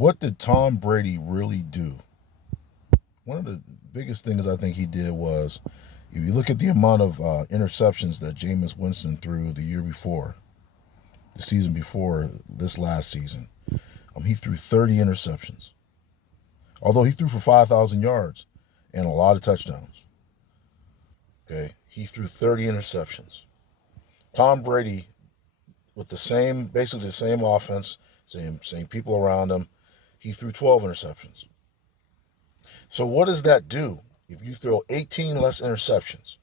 what did Tom Brady really do? One of the biggest things I think he did was, if you look at the amount of interceptions that Jameis Winston threw the year before, the season before this last season, he threw 30 interceptions. Although he threw for 5,000 yards and a lot of touchdowns. Okay, he threw 30 interceptions. Tom Brady, with basically the same offense, same people around him, he threw 12 interceptions. So what does that do if you throw 18 less interceptions?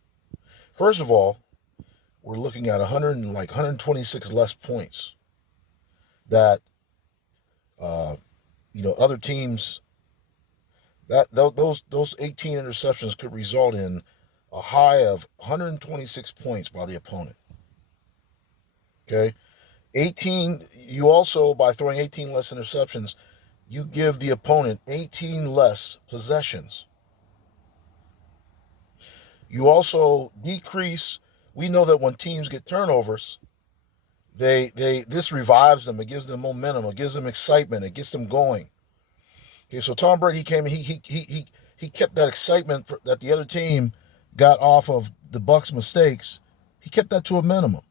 First of all, we're looking at 126 less points that other teams, that those 18 interceptions could result in a high of 126 points by the opponent. Okay? 18, you also, by throwing 18 less interceptions, you give the opponent 18 less possessions. You also decrease, we know that when teams get turnovers, this revives them, it gives them momentum, it gives them excitement, it gets them going. Okay, so Tom Brady came and he kept that excitement that the other team got off of the Bucs' mistakes. He kept that to a minimum.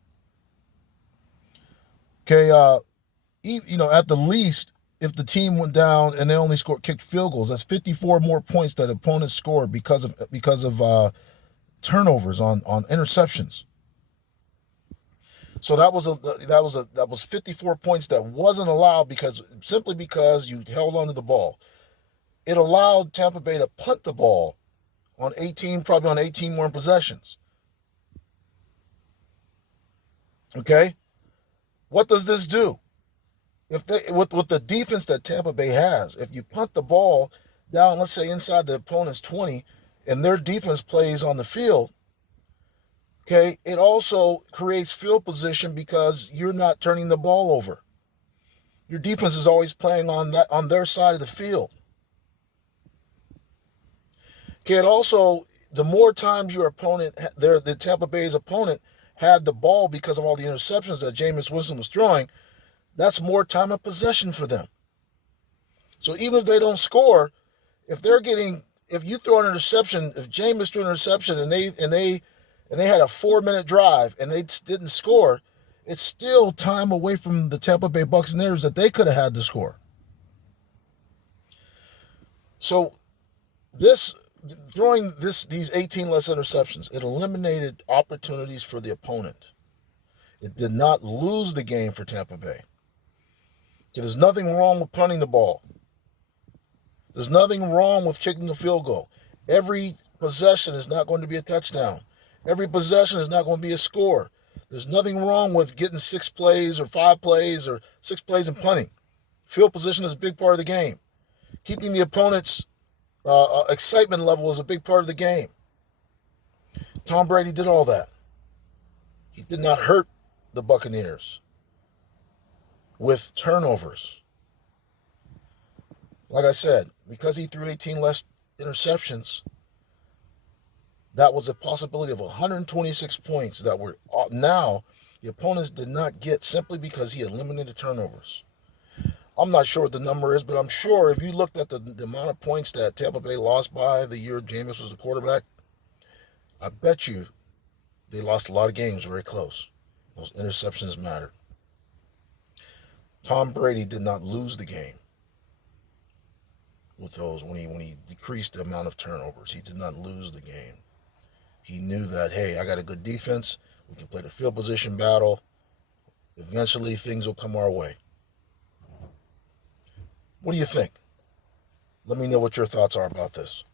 Okay, at the least, if the team went down and they only kicked field goals, that's 54 more points that opponents scored because of turnovers on interceptions. So that was 54 points that wasn't allowed simply because you held onto the ball. It allowed Tampa Bay to punt the ball probably on 18 more possessions. Okay? What does this do? With the defense that Tampa Bay has, if you punt the ball down, let's say inside the opponent's 20, and their defense plays on the field, okay, it also creates field position because you're not turning the ball over. Your defense is always playing on their side of the field. Okay, it also, the more times your opponent, the Tampa Bay's opponent, had the ball because of all the interceptions that Jameis Winston was throwing, that's more time of possession for them. So even if they don't score, if you throw an interception, if Jameis threw an interception and they had a 4-minute drive and they didn't score, it's still time away from the Tampa Bay Buccaneers that they could have had to score. So throwing these 18 less interceptions, it eliminated opportunities for the opponent. It did not lose the game for Tampa Bay. There's nothing wrong with punting the ball. There's nothing wrong with kicking the field goal. Every possession is not going to be a touchdown. Every possession is not going to be a score. There's nothing wrong with getting 6 plays or 5 plays or 6 plays and punting. Field position is a big part of the game. Keeping the opponent's excitement level is a big part of the game. Tom Brady did all that. He did not hurt the Buccaneers with turnovers. Like I said, because he threw 18 less interceptions, that was a possibility of 126 points that were now the opponents did not get simply because he eliminated turnovers. I'm not sure what the number is, but I'm sure if you looked at the amount of points that Tampa Bay lost by the year Jameis was the quarterback, I bet you they lost a lot of games very close. Those interceptions mattered. Tom Brady did not lose the game with those when he decreased the amount of turnovers. He did not lose the game. He knew that, hey, I got a good defense. We can play the field position battle. Eventually, things will come our way. What do you think? Let me know what your thoughts are about this.